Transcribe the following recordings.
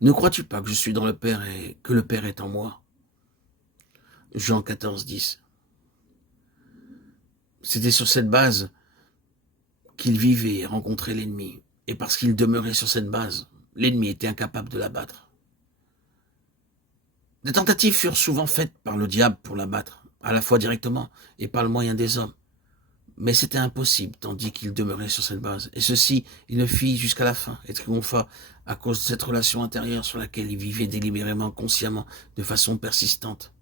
Ne crois-tu pas que je suis dans le Père et que le Père est en moi? Jean 14, 10. C'était sur cette base qu'il vivait et rencontrait l'ennemi. Et parce qu'il demeurait sur cette base, l'ennemi était incapable de l'abattre. Des tentatives furent souvent faites par le diable pour l'abattre, à la fois directement et par le moyen des hommes. Mais c'était impossible, tandis qu'il demeurait sur cette base. Et ceci, il le fit jusqu'à la fin, et triompha à cause de cette relation intérieure sur laquelle il vivait délibérément, consciemment, de façon persistante.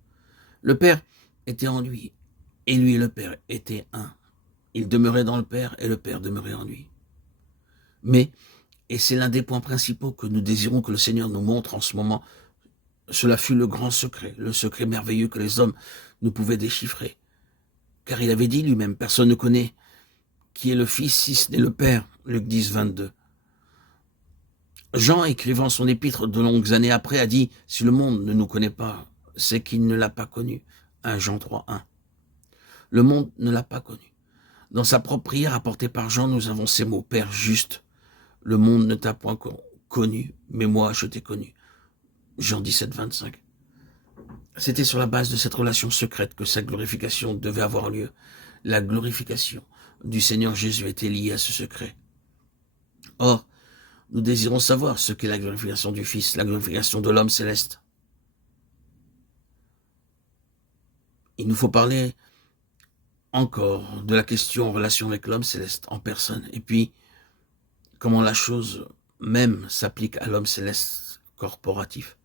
Le Père était en lui, et lui et le Père étaient un. Il demeurait dans le Père, et le Père demeurait en lui. Mais, et c'est l'un des points principaux que nous désirons que le Seigneur nous montre en ce moment, cela fut le grand secret, le secret merveilleux que les hommes ne pouvaient déchiffrer. Car il avait dit lui-même, personne ne connaît qui est le Fils si ce n'est le Père, Luc 10, 22. Jean, écrivant son épître de longues années après, a dit, si le monde ne nous connaît pas, c'est qu'il ne l'a pas connu. 1 Jean 3, 1. Le monde ne l'a pas connu. Dans sa propre prière apportée par Jean, nous avons ces mots, Père juste, le monde ne t'a point connu, mais moi je t'ai connu. Jean 17, 25. C'était sur la base de cette relation secrète que sa glorification devait avoir lieu. La glorification du Seigneur Jésus était liée à ce secret. Or, nous désirons savoir ce qu'est la glorification du Fils, la glorification de l'homme céleste. Il nous faut parler encore de la question en relation avec l'homme céleste en personne, et puis comment la chose même s'applique à l'homme céleste corporatif.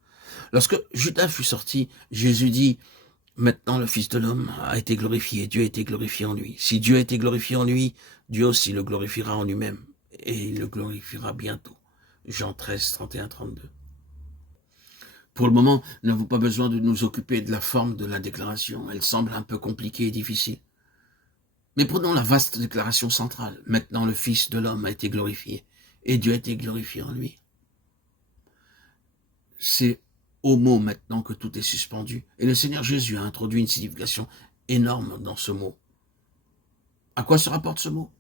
Lorsque Judas fut sorti, Jésus dit, maintenant le Fils de l'homme a été glorifié, Dieu a été glorifié en lui. Si Dieu a été glorifié en lui, Dieu aussi le glorifiera en lui-même, et il le glorifiera bientôt. Jean 13, 31, 32. Pour le moment, nous n'avons pas besoin de nous occuper de la forme de la déclaration. Elle semble un peu compliquée et difficile. Mais prenons la vaste déclaration centrale. Maintenant, le Fils de l'homme a été glorifié, et Dieu a été glorifié en lui. C'est au mot maintenant que tout est suspendu. Et le Seigneur Jésus a introduit une signification énorme dans ce mot. À quoi se rapporte ce mot?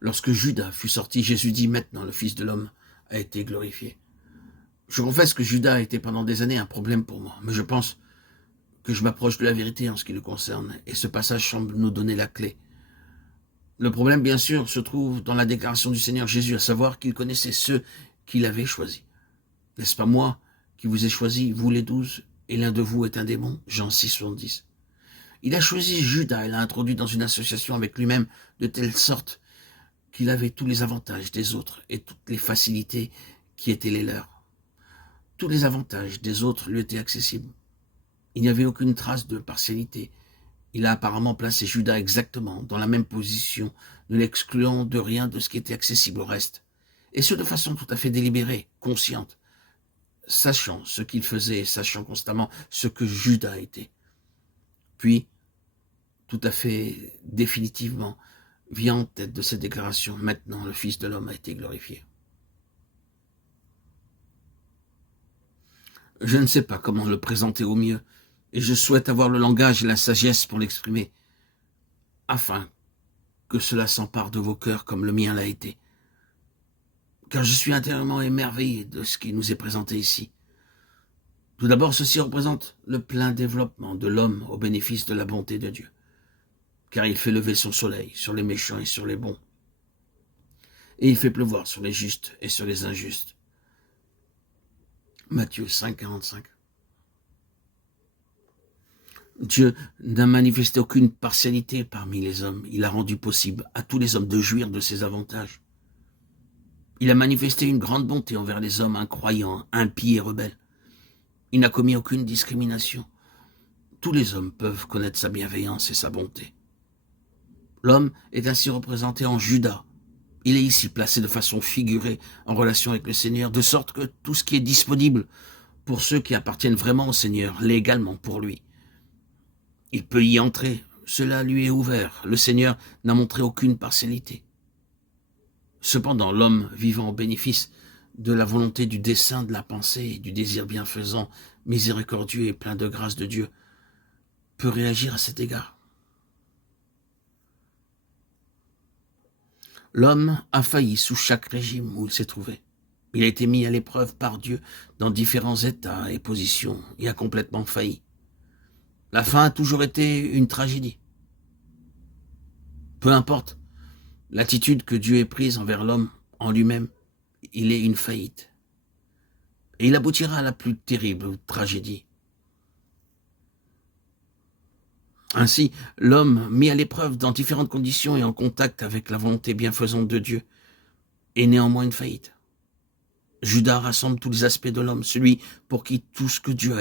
Lorsque Judas fut sorti, Jésus dit, maintenant le Fils de l'homme a été glorifié. Je confesse que Judas a été pendant des années un problème pour moi, mais je pense que je m'approche de la vérité en ce qui le concerne, et ce passage semble nous donner la clé. Le problème, bien sûr, se trouve dans la déclaration du Seigneur Jésus, à savoir qu'il connaissait ceux qu'il avait choisis. N'est-ce pas moi qui vous ai choisi, vous les 12, et l'un de vous est un démon? Jean 6, 70. Il a choisi Judas et l'a introduit dans une association avec lui-même, de telle sorte qu'il avait tous les avantages des autres et toutes les facilités qui étaient les leurs. Tous les avantages des autres lui étaient accessibles. Il n'y avait aucune trace de partialité. Il a apparemment placé Judas exactement dans la même position, ne l'excluant de rien de ce qui était accessible au reste. Et ce de façon tout à fait délibérée, consciente, sachant ce qu'il faisait et sachant constamment ce que Judas était. Puis, tout à fait définitivement, vient en tête de cette déclaration, maintenant le Fils de l'homme a été glorifié. Je ne sais pas comment le présenter au mieux, et je souhaite avoir le langage et la sagesse pour l'exprimer, afin que cela s'empare de vos cœurs comme le mien l'a été. Car je suis intérieurement émerveillé de ce qui nous est présenté ici. Tout d'abord, ceci représente le plein développement de l'homme au bénéfice de la bonté de Dieu, car il fait lever son soleil sur les méchants et sur les bons, et il fait pleuvoir sur les justes et sur les injustes. Matthieu 5, 45. Dieu n'a manifesté aucune partialité parmi les hommes. Il a rendu possible à tous les hommes de jouir de ses avantages. Il a manifesté une grande bonté envers les hommes incroyants, impies et rebelles. Il n'a commis aucune discrimination. Tous les hommes peuvent connaître sa bienveillance et sa bonté. L'homme est ainsi représenté en Judas. Il est ici placé de façon figurée en relation avec le Seigneur, de sorte que tout ce qui est disponible pour ceux qui appartiennent vraiment au Seigneur l'est également pour lui. Il peut y entrer, cela lui est ouvert. Le Seigneur n'a montré aucune partialité. Cependant, l'homme vivant au bénéfice de la volonté du dessein de la pensée, du désir bienfaisant, miséricordieux et plein de grâce de Dieu, peut réagir à cet égard. L'homme a failli sous chaque régime où il s'est trouvé. Il a été mis à l'épreuve par Dieu dans différents états et positions et a complètement failli. La fin a toujours été une tragédie. Peu importe l'attitude que Dieu ait prise envers l'homme en lui-même, il est une faillite. Et il aboutira à la plus terrible tragédie. Ainsi, l'homme, mis à l'épreuve dans différentes conditions et en contact avec la volonté bienfaisante de Dieu, est néanmoins une faillite. Judas rassemble tous les aspects de l'homme, celui pour qui tout ce que Dieu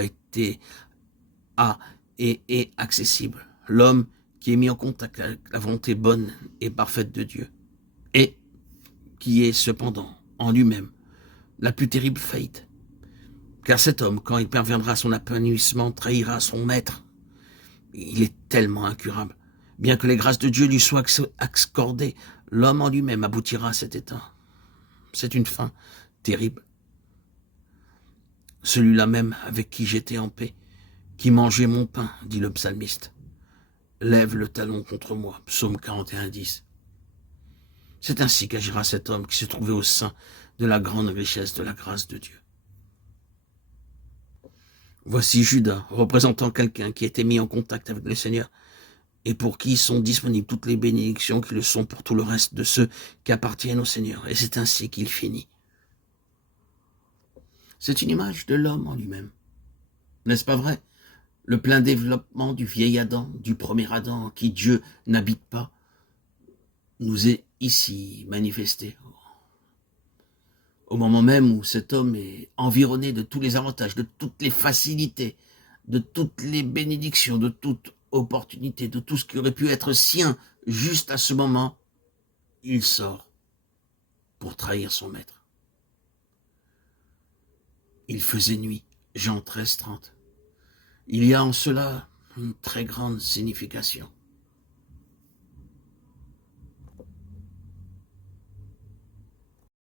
a et est accessible. L'homme qui est mis en contact avec la volonté bonne et parfaite de Dieu, et qui est cependant en lui-même la plus terrible faillite. Car cet homme, quand il parviendra à son épanouissement, trahira son maître. Il est tellement incurable. Bien que les grâces de Dieu lui soient accordées, l'homme en lui-même aboutira à cet état. C'est une fin terrible. Celui-là même avec qui j'étais en paix, qui mangeait mon pain, dit le psalmiste, lève le talon contre moi. Psaume 41, 10. C'est ainsi qu'agira cet homme qui se trouvait au sein de la grande richesse de la grâce de Dieu. Voici Judas, représentant quelqu'un qui a été mis en contact avec le Seigneur et pour qui sont disponibles toutes les bénédictions qui le sont pour tout le reste de ceux qui appartiennent au Seigneur. Et c'est ainsi qu'il finit. C'est une image de l'homme en lui-même. N'est-ce pas vrai? Le plein développement du vieil Adam, du premier Adam, en qui Dieu n'habite pas, nous est ici manifesté. Au moment même où cet homme est environné de tous les avantages, de toutes les facilités, de toutes les bénédictions, de toute opportunité, de tout ce qui aurait pu être sien, juste à ce moment, il sort pour trahir son maître. Il faisait nuit, Jean 13, 30. Il y a en cela une très grande signification.